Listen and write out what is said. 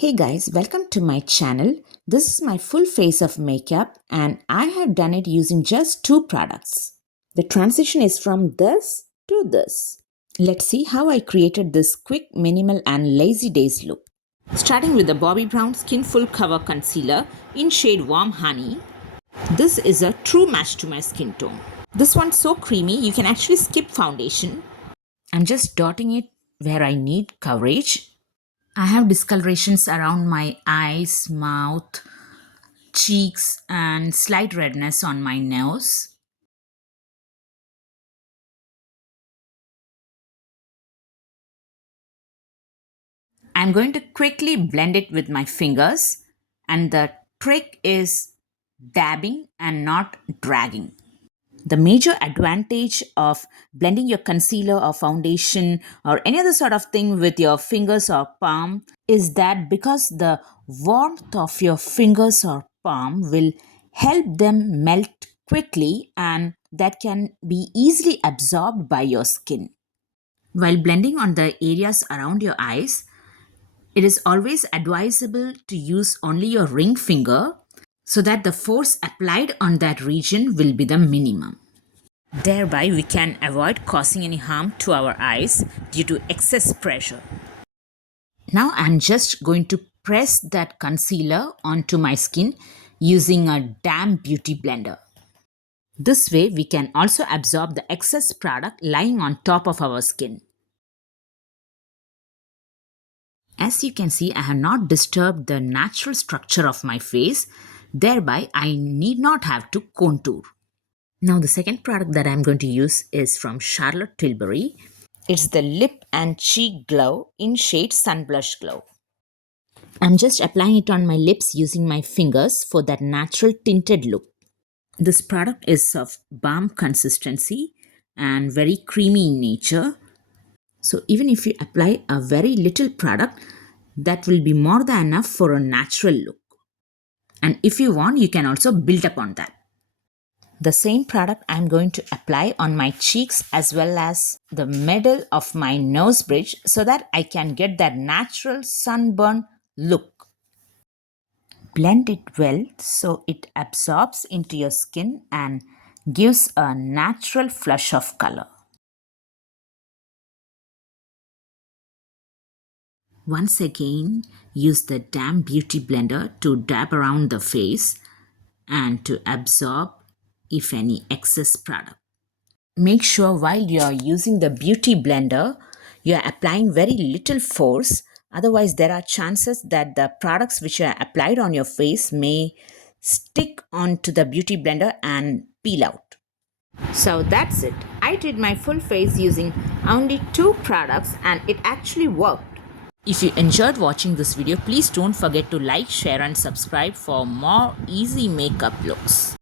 Hey guys, welcome to my channel. This is my full face of makeup and I have done it using just two products. The transition is from this to this. Let's see how I created this quick, minimal and lazy days look. Starting with the Bobbi Brown Skin Full Cover Concealer in shade Warm Honey. This is a true match to my skin tone. This one's so creamy you can actually skip foundation. I'm just dotting it where I need coverage. I have discolorations around my eyes, mouth, cheeks, and slight redness on my nose. I'm going to quickly blend it with my fingers, and the trick is dabbing and not dragging. The major advantage of blending your concealer or foundation or any other sort of thing with your fingers or palm is that because the warmth of your fingers or palm will help them melt quickly and that can be easily absorbed by your skin. While blending on the areas around your eyes, it is always advisable to use only your ring finger so that the force applied on that region will be the minimum. Thereby, we can avoid causing any harm to our eyes due to excess pressure. Now, I'm just going to press that concealer onto my skin using a damp beauty blender. This way, we can also absorb the excess product lying on top of our skin. As you can see, I have not disturbed the natural structure of my face. Thereby, I need not have to contour. Now the second product that I'm going to use is from Charlotte Tilbury. It's the Lip and Cheek Glow in shade Sun Blush Glow. I'm just applying it on my lips using my fingers for that natural tinted look. This product is of balm consistency and very creamy in nature. So even if you apply a very little product, that will be more than enough for a natural look. And if you want, you can also build up on that. The same product I'm going to apply on my cheeks as well as the middle of my nose bridge so that I can get that natural sunburn look. Blend it well so it absorbs into your skin and gives a natural flush of color. Once again, use the damp beauty blender to dab around the face and to absorb if any excess product. Make sure while you are using the beauty blender, you are applying very little force. Otherwise, there are chances that the products which are applied on your face may stick onto the beauty blender and peel out. So that's it. I did my full face using only two products and it actually worked. If you enjoyed watching this video, please don't forget to like, share and subscribe for more easy makeup looks.